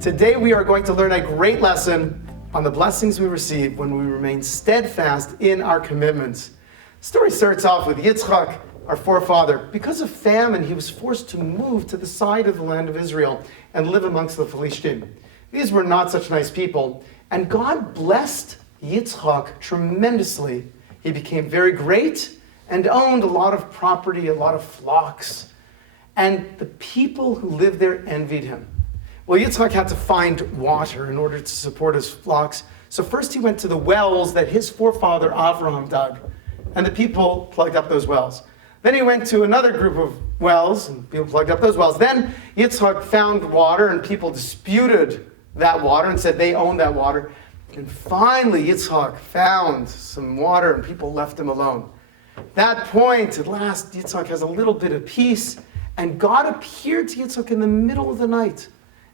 Today we are going to learn a great lesson on the blessings we receive when we remain steadfast in our commitments. The story starts off with Yitzchok, our forefather. Because of famine, he was forced to move to the side of the land of Israel and live amongst the Philistines. These were not such nice people, and God blessed Yitzchok tremendously. He became very great and owned a lot of property, a lot of flocks, and the people who lived there envied him. Well, Yitzchok had to find water in order to support his flocks. So first he went to the wells that his forefather Avraham dug, and the people plugged up those wells. Then he went to another group of wells, and people plugged up those wells. Then Yitzchok found water, and people disputed that water and said they owned that water. And finally, Yitzchok found some water, and people left him alone. At that point, at last, Yitzchok has a little bit of peace, and God appeared to Yitzchok in the middle of the night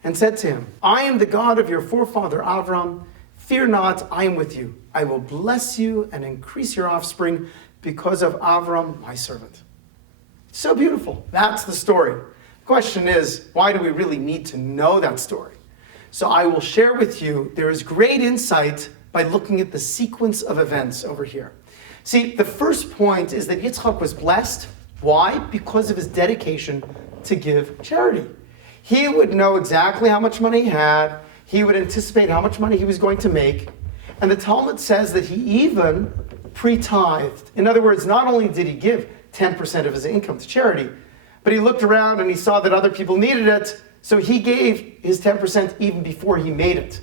and said to him, "I am the God of your forefather Avram. Fear not, I am with you. I will bless you and increase your offspring because of Avram, my servant." So beautiful. That's the story. The question is, why do we really need to know that story? So I will share with you, there is great insight by looking at the sequence of events over here. See, the first point is that Yitzchok was blessed. Why? Because of his dedication to give charity. He would know exactly how much money he had. He would anticipate how much money he was going to make. And the Talmud says that he even pre-tithed. In other words, not only did he give 10% of his income to charity, but he looked around and he saw that other people needed it, so he gave his 10% even before he made it.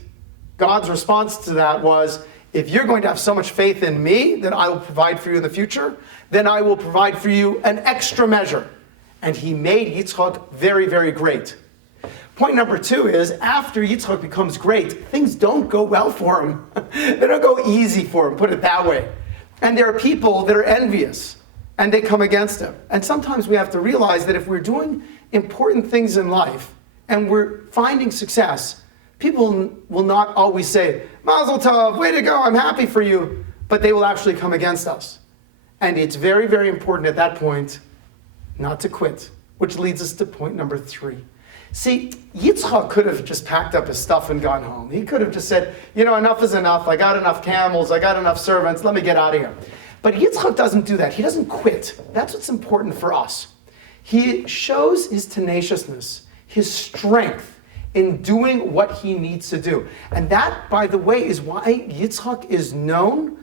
God's response to that was, if you're going to have so much faith in me that I will provide for you in the future, then I will provide for you an extra measure. And he made Yitzchok very, very great. Point number two is, after Yitzchok becomes great, things don't go well for him. They don't go easy for him, put it that way. And there are people that are envious, and they come against him. And sometimes we have to realize that if we're doing important things in life, and we're finding success, people will not always say, "Mazel tov, way to go, I'm happy for you," but they will actually come against us. And it's very, very important at that point not to quit, which leads us to point number three. See, Yitzchok could have just packed up his stuff and gone home. He could have just said, enough is enough. I got enough camels. I got enough servants. Let me get out of here. But Yitzchok doesn't do that. He doesn't quit. That's what's important for us. He shows his tenaciousness, his strength in doing what he needs to do. And that, by the way, is why Yitzchok is known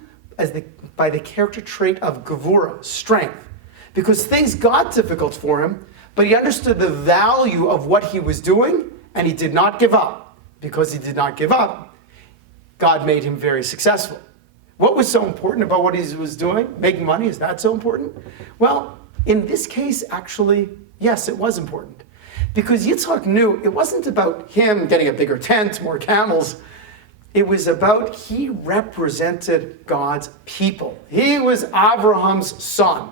by the character trait of gevura, strength. Because things got difficult for him, but he understood the value of what he was doing, and he did not give up. Because he did not give up, God made him very successful. What was so important about what he was doing? Making money, is that so important? Well, in this case, actually, yes, it was important. Because Yitzchok knew it wasn't about him getting a bigger tent, more camels. It was about he represented God's people. He was Abraham's son.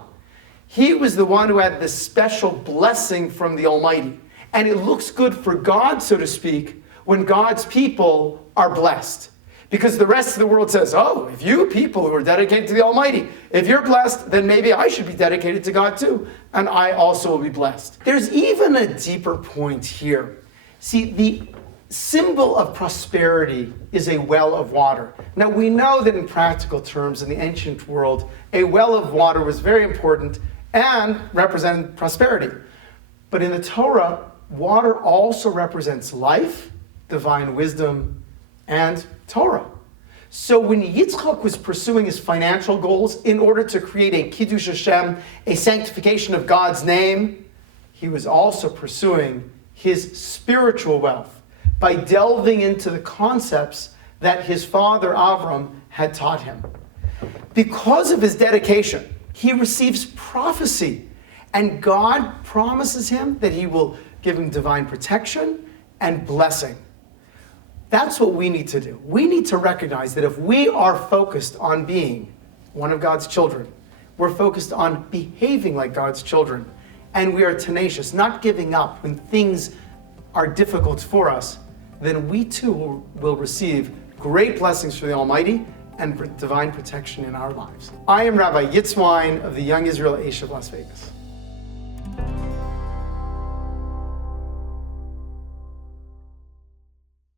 He was the one who had this special blessing from the Almighty. And it looks good for God, so to speak, when God's people are blessed. Because the rest of the world says, oh, if you people who are dedicated to the Almighty, if you're blessed, then maybe I should be dedicated to God too. And I also will be blessed. There's even a deeper point here. See, the symbol of prosperity is a well of water. Now, we know that in practical terms, in the ancient world, a well of water was very important and represented prosperity. But in the Torah, water also represents life, divine wisdom, and Torah. So when Yitzchok was pursuing his financial goals in order to create a Kiddush Hashem, a sanctification of God's name, he was also pursuing his spiritual wealth by delving into the concepts that his father Avram had taught him. Because of his dedication, he receives prophecy, and God promises him that he will give him divine protection and blessing. That's what we need to do. We need to recognize that if we are focused on being one of God's children, we're focused on behaving like God's children, and we are tenacious, not giving up when things are difficult for us, then we too will receive great blessings from the Almighty and divine protection in our lives. I am Rabbi Wyne of the Young Israel Aish of Las Vegas.